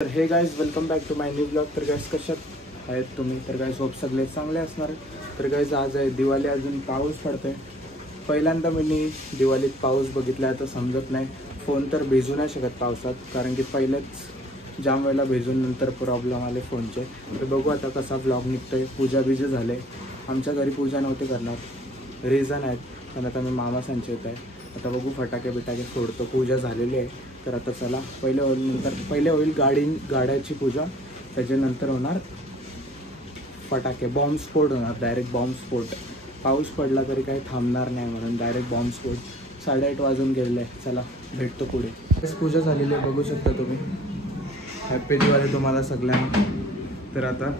तर hey guys welcome back to my new blog. तर guys कशात आहेत तुम्ही? तर गाईज होप सगळे चांगले असणार. तर गाईज आज आहे दिवाळी, अजून पाऊस पडतोय. पहिल्यांदा मी दिवाळीत पाऊस बघितला आहे तर समजत नाही. फोन तर भिजू नाही शकत पावसात, कारण की पहिलेच जाम वेळेला भिजून नंतर प्रॉब्लेम आले फोनचे. तर बघू आता कसा ब्लॉग निघतोय. पूजा बिजा झाले. आमच्या घरी पूजा नव्हती करणार, रिझन आहेत, पण आता मी मामा संचेत आहे. आता बघू फटाके बिटाके फोडतो. पूजा झालेली आहे. तर आता चला पहिले होईल गाड्याची पूजा, त्याच्यानंतर होणार फटाके. बॉम्बस्फोट होणार, डायरेक्ट बॉम्बस्फोट. पाऊस पडला तरी काही थांबणार नाही म्हणून डायरेक्ट बॉम्बस्फोट. 8:30 वाजून गेलेले आहे. चला भेटतो पुढे. पूजा झालेली आहे, बघू शकता तुम्ही. हॅपी दिवाळी तुम्हाला सगळ्यांना. तर आता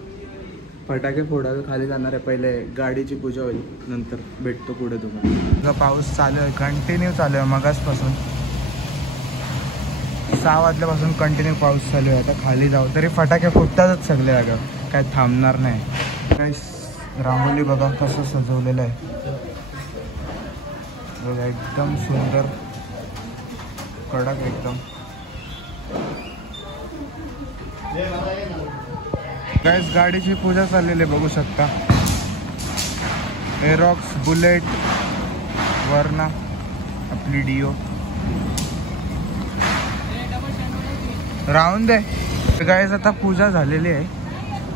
फटाके फोडायला खाली जाणार आहे. पहिले गाडीची पूजा होईल, नंतर भेटतो पुढे तुम्हाला. पाऊस चालू आहे, कंटिन्यू चालू आहे मगासपासून. 6 वाजल्यापासून कंटिन्यू पाऊस चालू आहे. आता खाली जाऊ तरी फटाके फुटतातच सगळे, अगं काय थांबणार नाही. काही रांगोली बघा कसं सजवलेलं आहे बघा, एकदम सुंदर कडक एकदम. गाईस गाडीची पूजा चाललेली आहे, बघू शकता. एरॉक्स, बुलेट, वर्ना, आपली डिओ. राहून दे. गाईस आता पूजा झालेली आहे.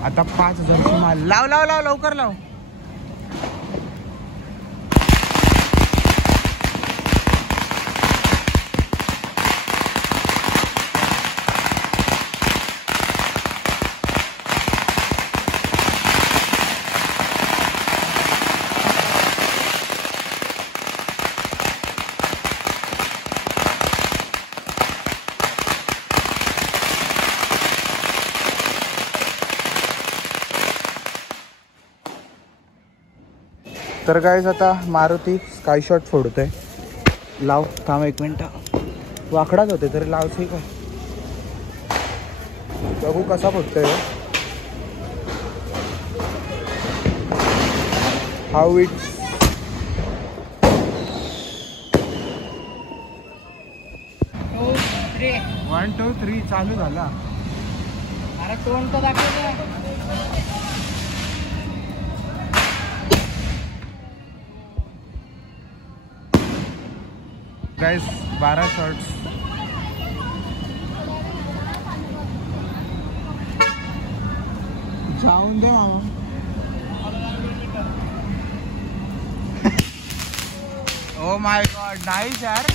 आता 5,000ची माल. लाव लाव लाव लवकर लाव. तर गाईज आता मारुती स्काय शॉट फोडतोय. लाव, थांब 1 मिनिट. वाकडाच होते तरी लाव. ठीक आहे, बघू कसा फोडतोय. हाऊ इट्स 1 2 3 चालू झाला. अरे तोंड तर दाखव. गाइस 12 शॉट्स. जाऊन दे मामा. ओ माय गॉड, नाइस यार,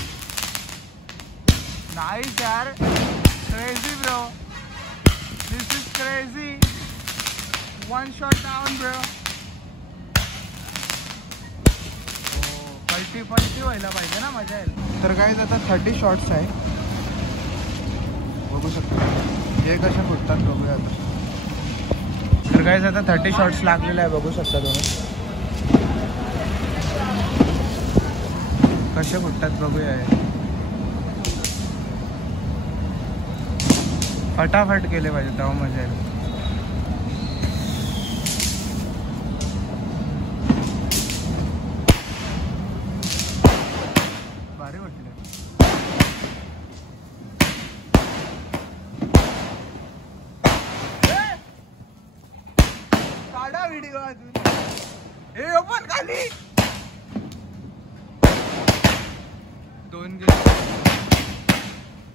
नाइस यार. Crazy bro, this is crazy. 1 shot down bro. पलटी व्हायला पाहिजे ना, मजा येईल. तर गाईज आता 30 शॉट्स आहे, बघू शकता. हे कसे फुटतात बघूया आता. तर गाईज आता 30 शॉट्स लागलेले आहे, बघू शकता तुम्ही कसे फुटतात बघूया. फटाफट केले पाहिजे तेव्हा मजा येईल. भारी वाटले. काढा व्हिडिओ अजून. हे ओपन खाली 2 गेले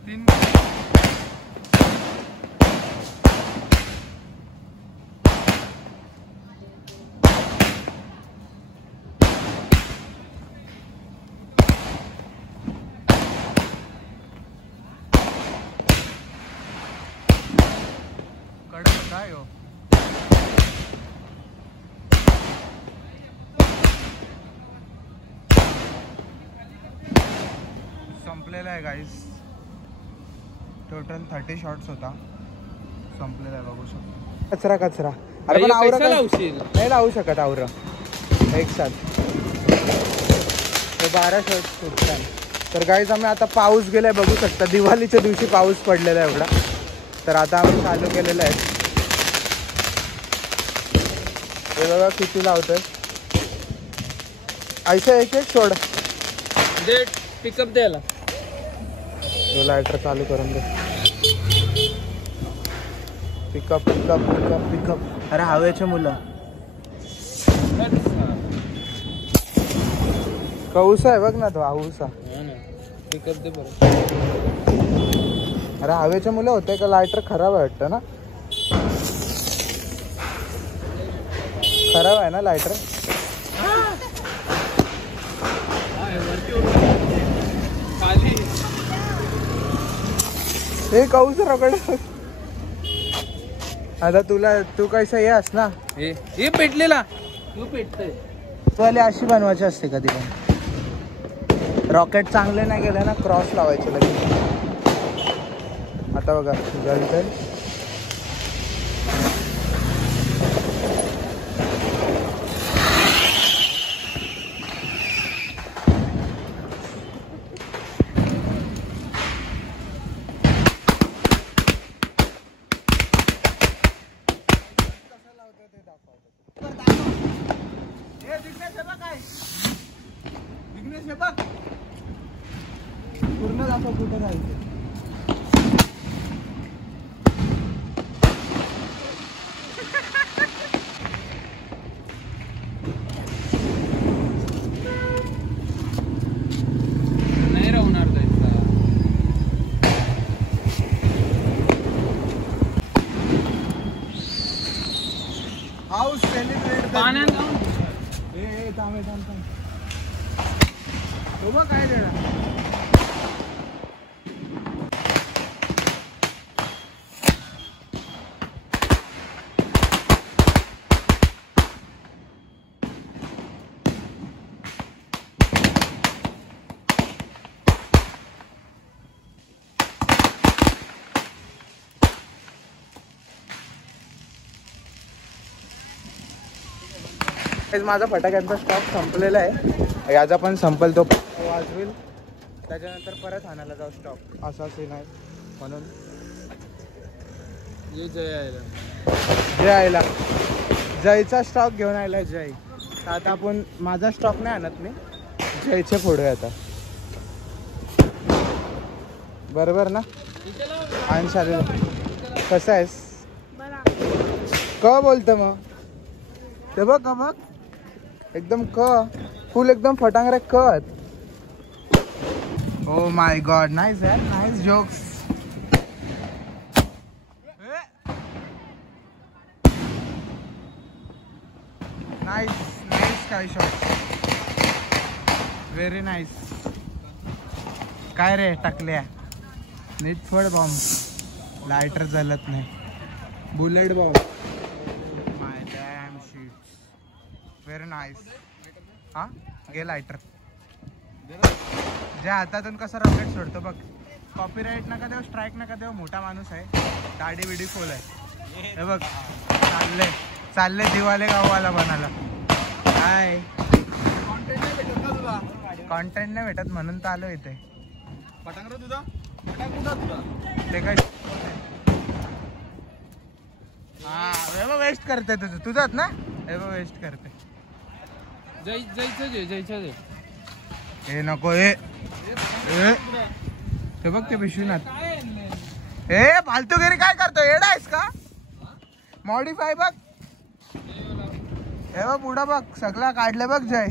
3. कडक काय हो. संपलेला आहे गाईस. टोटल 30 शॉट्स होता, संपलेला आहे, बघू शकतो. कचरा कचरा. अरे पण आवरा नाही लावू शकत. आवरा एक साथ 12 शॉट्स सुटतात. तर गाईज आम्ही आता, पाऊस गेलाय बघू शकता. दिवाळीच्या दिवशी पाऊस पडलेला आहे एवढा. तर आता आम्ही चालू केलेलं आहे. हे बघा किती लावतोय. ऐसा एक सोड पिकअप द्यायला. लायटर चालू करून दे. Pickup pickup pickup pickup. अरे हवेचे मुलं. कौसा आहे बघ ना तो हाऊसा. पिकअप दे बरं. अरे हवेचे मुलं होते का लायटर खराब आहे वाटतं ना. खराब आहे ना लायटर. हे कौस रगड. आता तुला तू कैसा हे अस ना हे पेटलेला तू पेटतय. तुला अशी बनवायची असते कधी पण. रॉकेट चांगले नाही गेले ना क्रॉस लावायचे लगेच. आता बघा जळतंय. पूर्ण दाखव कुठे राहायचं. नाही राहणार जायचा. हाऊस सेलिब्रेट पाण्यात जाऊन हे थांब थांब थांब. तो बघ काय देणार. माझा फटाक्यांचा स्टॉक संपलेला आहे. याचा पण संपल तो वाजवेल त्याच्यानंतर परत आणायला जाऊ स्टॉक. असा सीन आहे म्हणून जय आयला जयचा स्टॉक घेऊन आयला जय. तर आता आपण माझा स्टॉक नाही आणत मी जयचे फोडूया आता. बरोबर ना आणि चालेल. कसं आहेस क बोलतं मग ते बघ का बघ एकदम क फुल एकदम फटांगरे कत. ओ माय गॉड नाईस यार नाईस जोक्स. नाईस नाईस काय शॉट. Very nice. काय रे टाकल्या नीट फळ बॉम्ब. लायटर जलत नाही. Bullet bomb. My dam sheets. Very nice. हा घे लायटर. ज्या हातातून कसं रॉकेट सोडतो बघ. कॉपीराईट नका देऊ स्ट्राईक नका देऊ. मोठा माणूस आहे. दाढी बिडी खोल आहे. हे बघ चालले चालले दिवाले गावाला बनायला. काय कॉन्टेंट नाही भेटत म्हणून तर आलो इथे. ते काय हा वेस्ट करते तुझं तुझंच ना. हे वेस्ट करते. जयचं हे नको हे ते बघ ते विश्वनाथ. हे फालतूगिरी काय करतो येडा आहेस का. मॉडीफाय बघ. हे बघ पुढं बघ सगळा काढलं बघ जय.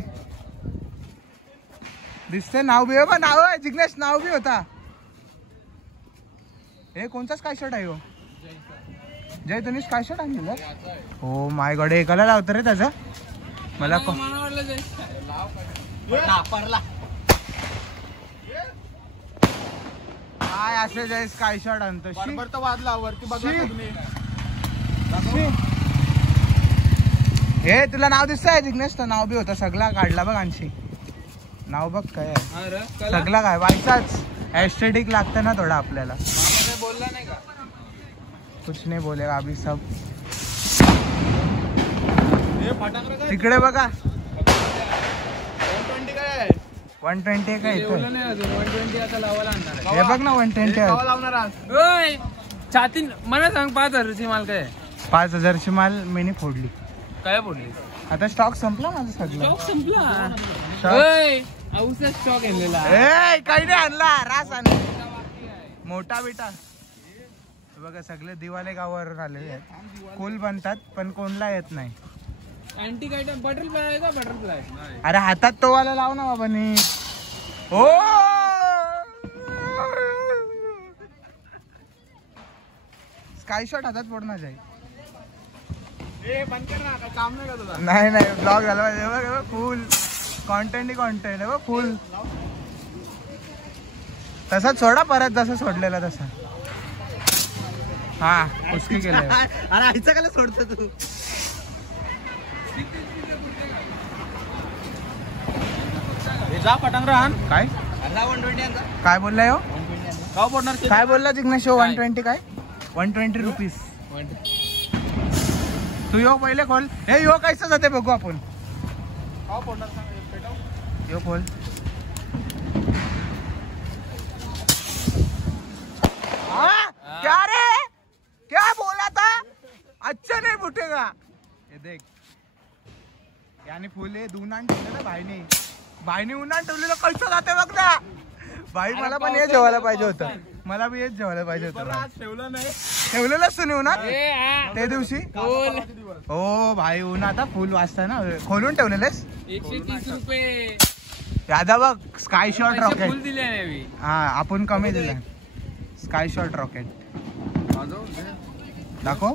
दिसते नाव बी बघ. नाव आहे जिग्नेश नाव बी होता. हे कोणताच काय शर्ट आहे हो जय. तुम्ही काय शर्ट आणलेला. हो माय गॉड एकाला लावतं रे त्याचा. मला काय असे जय स्काय शॉट आणतो. वाजला वरती बघा तुम्ही. हे तुला नाव दिसतंय जिग्नेश. तर नाव बी होतं सगळा काढला बघ. आणशी नाव बघ काय आहे. सगळा काय व्हायचाच एस्थेटिक लागतं ना थोडा आपल्याला. बोलला नाही का. कुछ नाही बोलेगा अभी सब. तिकडे बघा 120 काय इथं. नाही अजून 120 आता लावायला आणणार आहे. हे बघ ना 120 छाती मला सांग 5,000ची माल काय. 5,000ची माल मीनी फोडली. काय बोलली. आता स्टॉक संपला माझा सगळं. स्टॉक संपला. औषध स्टॉक आणलेला. काही नाही आणला रास आणला मोठा बेटा. बघा सगळे दिवाले गावावरून आलेले आहेत. कूल बनतात पण कोणला येत नाही. अँटी काय बटरफ्लाय आहे का बटरफ्लाय? अरे हातात तो वाला लाव ना बाबांनी. हो स्काय शॉट हातात पडणार जाईल. बंद कर ना, काय काम नाही का तुला? नाही नाही ब्लॉग झाला पाहिजे. बघ फुल कॉन्टेंट ही कॉन्टेंट आहे बघ फुल. तसाच सोडा परत जसं सोडलेला तसा. हा कुस्ती केलं. अरे आईचा काय सोडतो तू? जा पटांग राहन काय 120 काय बोललाय हो? का पडणार काय बोलला जिग्नेश? 120 काय 120 रुपीज. तू यो पहिले खोल. हे यो कैसा जाते बघू आपण. का पडणार सांग. यो खोल. क्या रे क्या बोला था? अच्छा नहीं फुटेगा. ये देख यानी फुल हे उन्हाण ठेवलेलं भाईने उन्हाण ठेवलेलं कसं जाते बघ ना भाई. मला पण हे जेवायला पाहिजे होतं. मला बी हेच जेवायला पाहिजे होतं. ठेवलं नाही. ठेवलेलंच तू उन्हात त्या दिवशी. हो भाई उन्हात फुल वाजता ना खोलून ठेवलेलेस. 130 रुपये यादा बघ स्काय शॉट फुल रॉकेट. दिले नाही मी. हा आपण कमी दिला. स्काय शॉट रॉकेट दाखव.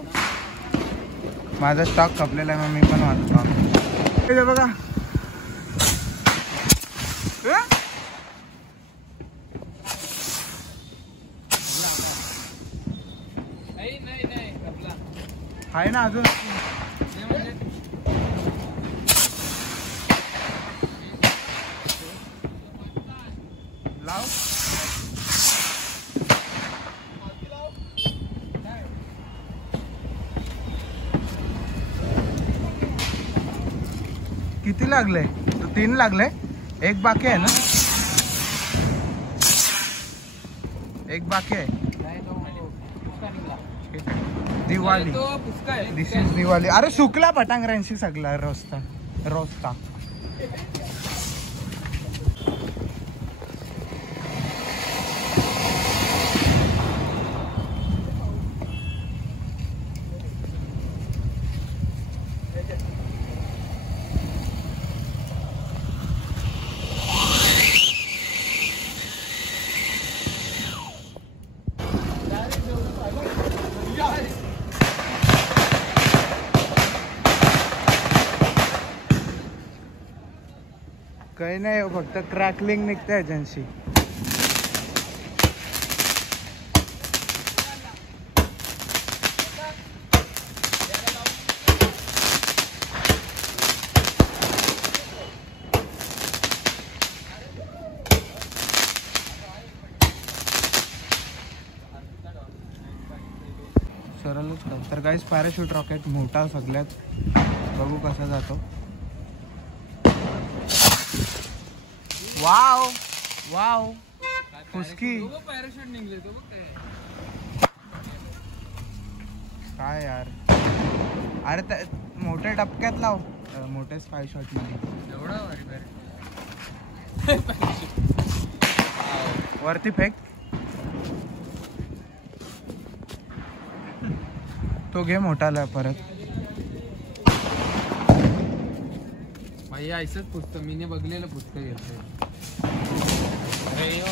माझा स्टॉक खपलेला आहे मग मी पण वाचतो. बघा नाही आपला आहे ना अजून. लाव. किती लागले? 3 लागले. एक बाकी आहे ना. एक बाकी आहे. दिवाळी. तो पुस्का आहे. This is Diwali. अरे सुकला पटांगऱ्यांशी सगळा रोस्ता रोस्ता. काही नाही फक्त क्रॅकलिंग निघते एजन्सी. सरळच कर. तर काहीच पॅराशूट रॉकेट मोठा सगळ्यात. बघू कसा जातो. वाव वाव कुस्की पॅराशूट निघले तो बघ काय यार. अरे त्या मोठ्या डबक्यात लाव. मोठ्या स्काय शॉट मध्ये एवढा वरती फेक. तो घे मोठाला परत. भाई ऐसच पुस्तक मी बघलेलं पुस्तक घेतलं.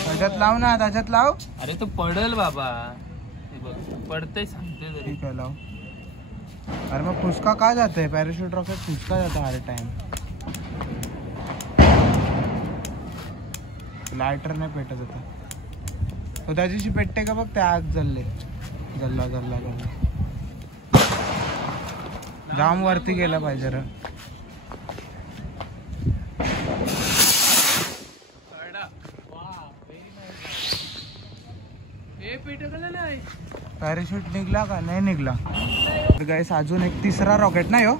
त्याच्यात लाव ना. त्याच्यात लाव. अरे तो पडल बाबा. पडतंय सांगते तरी. ठीक आहे लाव. अरे मग फुसका का जाते? पॅराशूट रॉकेट फुसका जातो हर टाइम. लायटर नाही पेटत होता तो. त्या दिवशी पेटते का बघ. त्या आग जल्ले जल्ला जल्ला जल्ला. जाम वरती गेला पाहिजे रे. पॅराशूट निघला का? नाही निघला. तर गाइस अजून एक तिसरा रॉकेट नाही हो.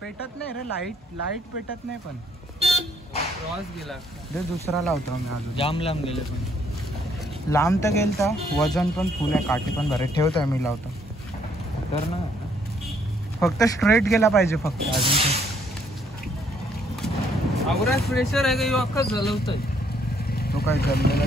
पेटत नाही रे. लाईट पेटत नाही. पण क्रॉस गेला. दुसरा लावतो मी अजून. जाम लांब गेले पण. लांब तर गेल तर वजन पण फुल आहे, काठी पण बरे ठेवतोय मी लावतो तर ना. फक्त स्ट्रेट गेला पाहिजे फक्त. अजून काही आवराज प्रेशर आहे का ह्यो अख्खा जलवतोय. तो काय जमलेला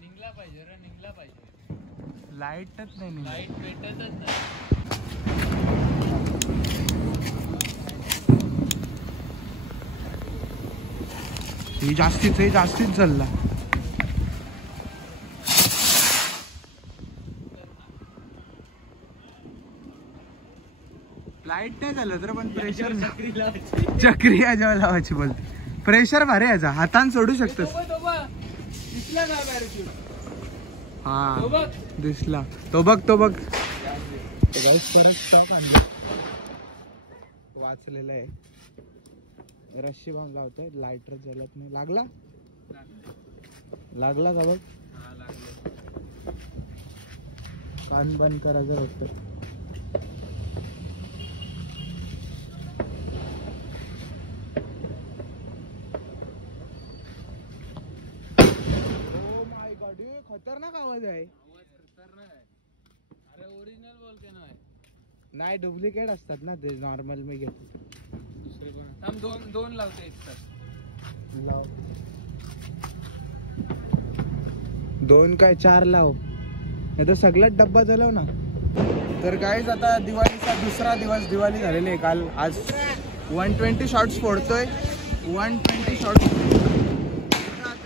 निघला पाहिजे रे, निघला पाहिजे. लाईटच नाही निघाली. लाईट भेटतच नाही. ही जास्तीच चालला. लाईट नाही झालं तर पण प्रेशर चक्री याच्यावर लावायची बोलते. प्रेशर भारी याचा, हातान सोडू शकतोस. दिसला का पॅराशूट? हा दिसला. तो बघ परत स्टॉक आणला, वाचलेला आहे. रस्सी बांध लावतोय, लायटर जलत नाही. लागला का बघ. कान बंद करायचं फक्त. ओ माय गॉड, खतरनाक आवाज आहे. अरे ओरिजिनल बोलते ना. नाही डुप्लिकेट असतात ना ते, नॉर्मल मी घेतो. दुसरे कोण? थांब दोन लावते एक तर. लाव. 2 काय 4 लाव, नाही तर सगळ्यात डब्बा चालव ना. तर गाईज आता दिवाळीचा दुसरा दिवस, दिवाळी झालेली आहे काल. आज 120 शॉट्स फोडतोय. 120 शॉट्स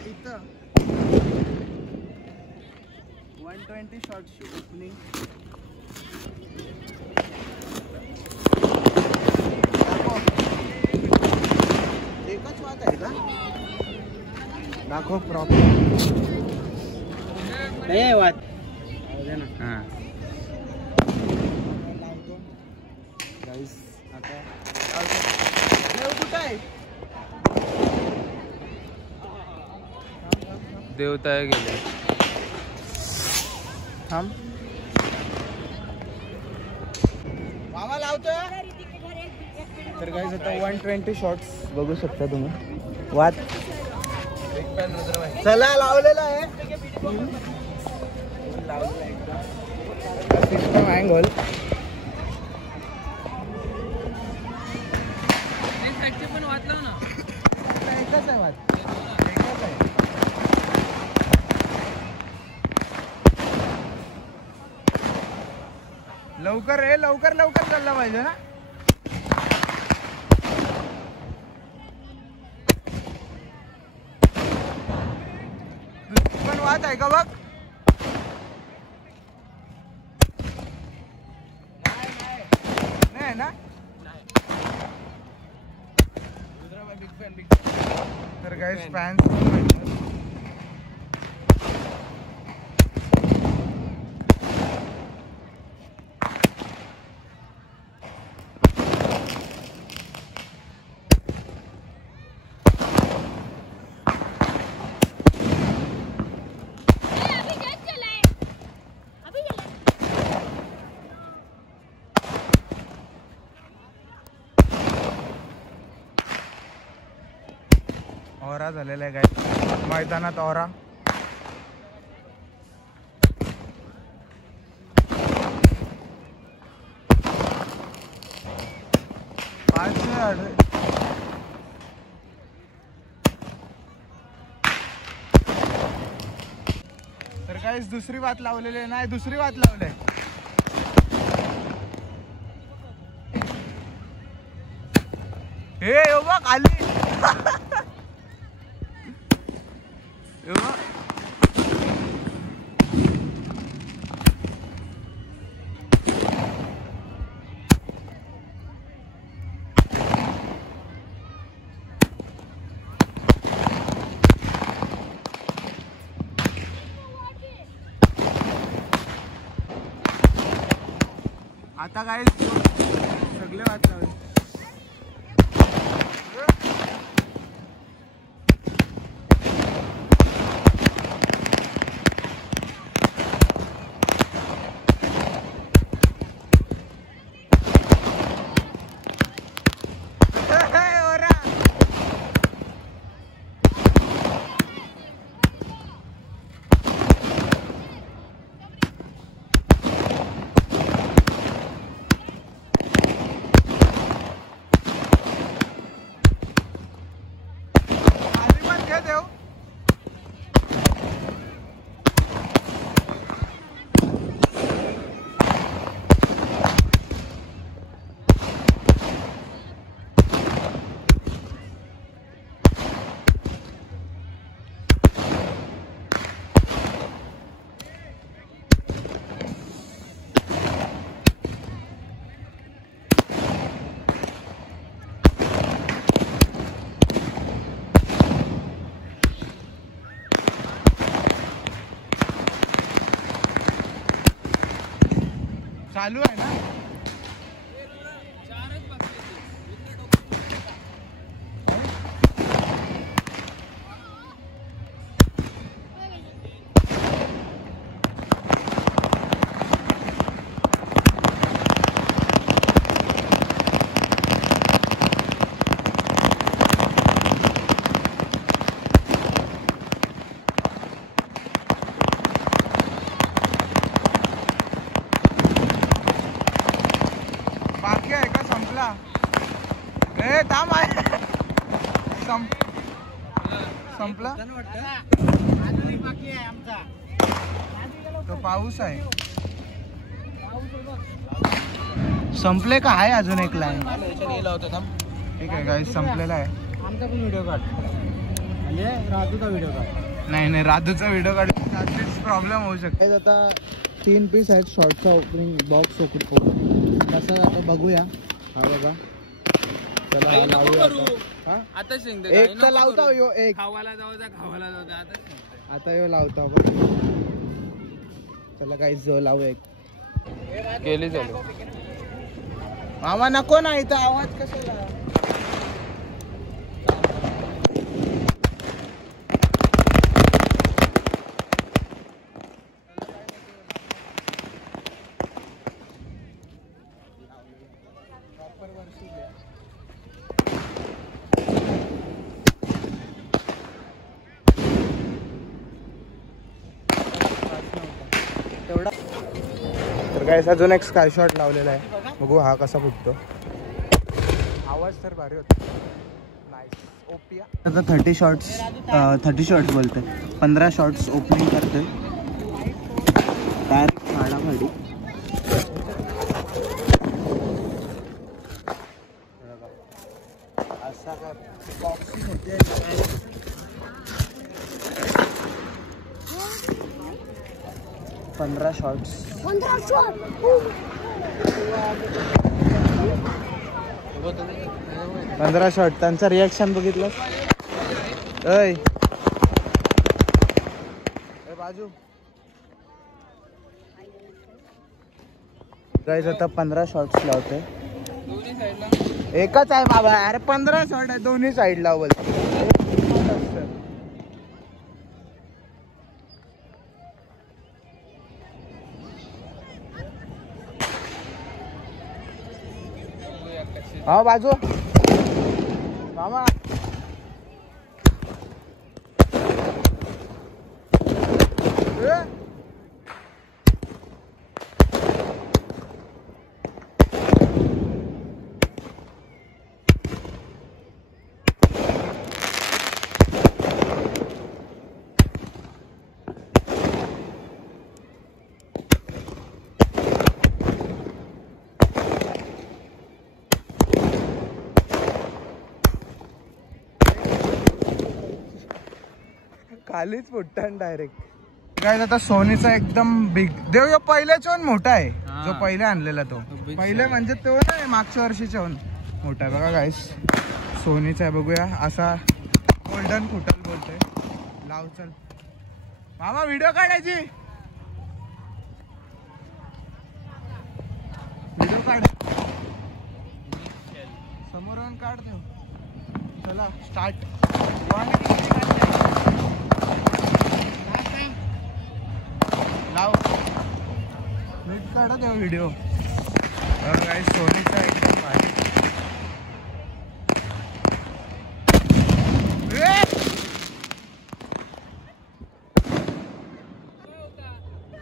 इथं 120 शॉट्सची ओपनिंग. एकच वाद आहे का? दाखव प्रॉपर. वाद हां गाईस आता कुठं आहे? देवता गेले. थांब मामा लावतोय. तर गाईस आता 120 शॉट्स बघू शकता तुम्ही. वाद चला लावलेला आहे. सिस्टम अँगल पण वाचला ना. एकच आहे वाद, एकच आहे. लवकर चालला पाहिजे ना. पण वाद आहे का बघ. नाही ना. तर गाईस फॅन्स ओरा झालेला आहे गाईस मैदानात. ओरा तर गाईस दुसरी वात लावलेली आहे. नाही दुसरी वात लावले. हे बघ आली. आता काय सगळे वाचले. चालू आहे ना? बाकी आहे का संपला? ए थांब आहे. संपला तो पाऊस आहे. संपले का आहे अजून एक लाईन? ठीक आहे गाईस, संपलेला आहे. आमचा पण व्हिडिओ काढ, म्हणजे राजूचा व्हिडिओ काढ. नाही राजूचा व्हिडिओ काढायचा प्रॉब्लेम होऊ शकतो. आता 3 पीस आहेत शॉर्टचा ओपनिंग बॉक्स कसं आता बघूया. हा बघा, चला लावूया आता. आता शिंदे एक तर लावता यो, एक खावाला जाऊ आता यो लावता बघ. चला गाईस जो लावू एक. गेली झाली. मामा नको ना इथं आवाज कशाला. तर गाईस अजून एक स्काय शॉट लावलेला आहे, बघू हा कसा फुटतो. आवाज तर भारी होता. आता 30 शॉट्स बोलते, 15 शॉट्स ओपनिंग करते. डायरेक्ट फाडाफाडी. असा काय बॉक्सिंग होते. 15 शॉट्स. 15 शॉट. त्यांचं रिॲक्शन बघितलं. ऐ बाजू गाईस आता 15 शॉट्स लावते. एकच आहे बाबा. अरे 15 शॉट आहे दोन्ही साईडला बोलतो. हा बाजू मामा. खालीच फुटतान डायरेक्ट. काय आता सोनीचा एकदम बिग देव. यो पहिल्याच्याहून मोठा आहे. जो पहिले आणलेला तो पहिले म्हणजे तो नाही, मागच्या वर्षीच्याहून मोठा आहे बघा गाईस. सोनीचा आहे, बघूया. असा गोल्डन फुटल बोलतोय. लाव चल मामा, व्हिडिओ काढायची. व्हिडिओ काढ, समोरून काढ. चला स्टार्ट. लाव नीट काढा तेव्हा व्हिडिओ. गाईस सोनीचा एकदम भारी.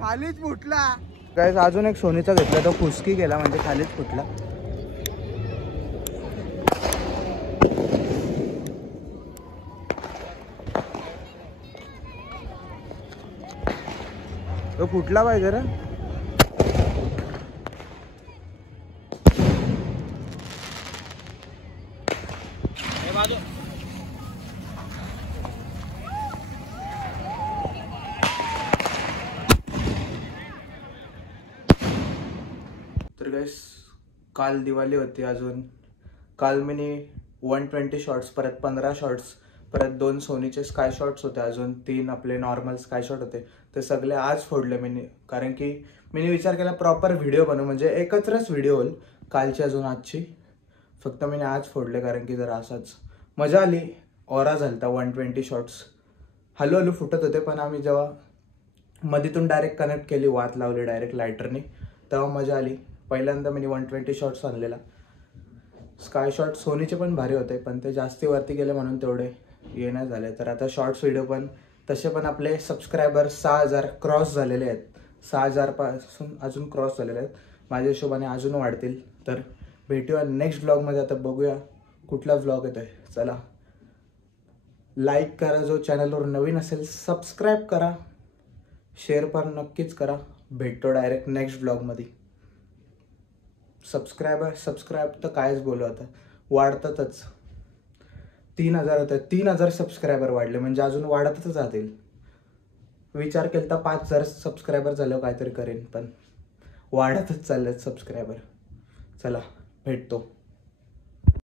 खालीच फुटला गाईस. अजून एक सोनीचा घेतला, तो फुसकी गेला म्हणजे खालीच फुटला. तो फुटला पाहिजे रे. तर गाईस काल दिवाळी होती. अजून काल मी 120 शॉट्स परत 15 शॉट्स परत 2 सोनीचे स्काय शॉट्स होते, अजून 3 आपले नॉर्मल स्काय शॉट होते. ते सगळे आज फोडले मी, कारण की मी विचार केला प्रॉपर व्हिडिओ बनवू, म्हणजे एकत्रच व्हिडिओ होईल कालची अजून आजची. फक्त मी आज फोडले कारण की जरा असाच मजा आली. ऑरा झालता 120 शॉट्स. हळूहळू फुटत होते, पण आम्ही जेव्हा मधीतून डायरेक्ट कनेक्ट केली, वात लावली डायरेक्ट लायटरने, तेव्हा मजा आली. पहिल्यांदा मी 120 शॉट्स आणलेला. स्काय शॉट सोनीचे पण भारी होते, पण ते जास्ती वरती गेले म्हणून तेवढे ये नाही झाले. तर आता शॉर्ट्स व्हिडिओ पण तसे पण आपले सबस्क्रायबर 6000 क्रॉस झालेले आहेत. 6000 पासून अजून क्रॉस झालेले आहेत. माझ्या हिशोबाने अजून वाढतील. तर भेटूया नेक्स्ट ब्लॉगमध्ये. आता बघूया कुठला ब्लॉग येतोय. चला, लाईक करा, जो चॅनलवर नवीन असेल सबस्क्राईब करा, शेअर पण नक्कीच करा. भेटतो डायरेक्ट नेक्स्ट ब्लॉगमध्ये. सबस्क्राईब तर कायच बोलू, आता वाढतातच. 3000 होतं, 3000 सबस्क्रायबर वाढले म्हणजे अजून वाढतच जातील. विचार केला तर 5000 सबस्क्रायबर झाल्यावर काहीतरी करेन, पण वाढतच चाललेत सबस्क्रायबर. चला भेटतो.